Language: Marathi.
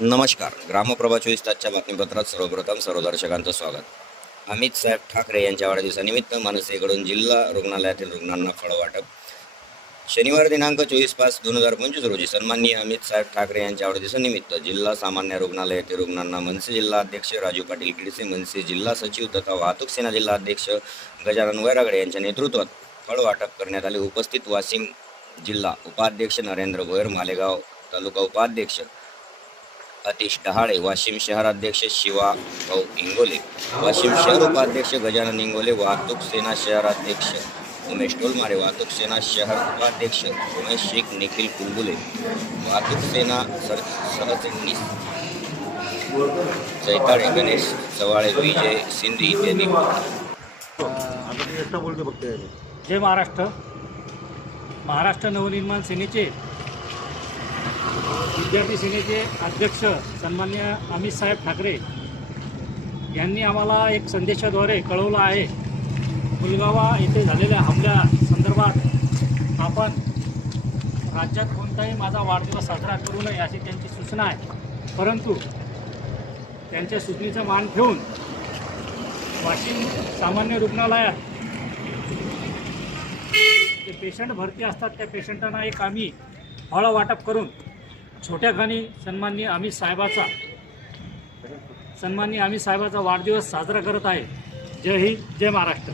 नमस्कार. ग्रामप्रभा चोवीस तासच्या बातमीपत्रात सर्वप्रथम सर्व दर्शकांचं स्वागत. अमित साहेब ठाकरे यांच्या वाढदिवसानिमित्त मनसेकडून जिल्हा रुग्णालयातील रुग्णांना फळं वाटप. शनिवार दिनांक चोवीस पाच दोन हजार पंचवीस रोजी सन्माननीय अमित साहेब ठाकरे यांच्या वाढदिवसानिमित्त जिल्हा सामान्य रुग्णालयातील रुग्णांना मनसे जिल्हा अध्यक्ष राजू पाटील किडसे मनसे जिल्हा सचिव तथा वाहतूक सेना जिल्हा अध्यक्ष गजानन वैरागडे यांच्या नेतृत्वात फळ वाटप करण्यात आले. उपस्थित वाशिम जिल्हा उपाध्यक्ष नरेंद्र भोयर मालेगाव तालुका उपाध्यक्ष अतिश डहाळे वाशिम शहराध्यक्ष शिवा भाऊ इंगोले वाशिम शहर उपाध्यक्ष गजानन इंगोले वाहतूक सेना शहराध्यक्ष उमेश टोलमारे वाहतूक सेना शहर उपाध्यक्ष उमेश शेख निखिल कुंबुले वाहतूक सेना सर सरचिटणीस चैताळे गणेश चवाळे विजय सिंधी इत्यादी. जय महाराष्ट्र. महाराष्ट्र नवनिर्माण सेनेचे विद्यार्थी सेनेचे अध्यक्ष सन्मान्य अमित साहेब ठाकरे यांनी आम्हाला एक संदेशाद्वारे कळवलं आहे. मुलगावा येथे झालेल्या हमल्या संदर्भात आपण राज्यात कोणताही माझा वाढदिवस साजरा करू नये अशी त्यांची सूचना आहे. परंतु त्यांच्या सूचनेचा मान ठेवून वाशिम सामान्य रुग्णालयात जे पेशंट भरती असतात त्या पेशंटांना एक आम्ही फळं वाटप करून छोट्या खाणी सन्माननीय अमित साहेबाचा सन्माननीय अमित साहेबाचा वाढदिवस साजरा करत आहे. जय हिंद जय महाराष्ट्र.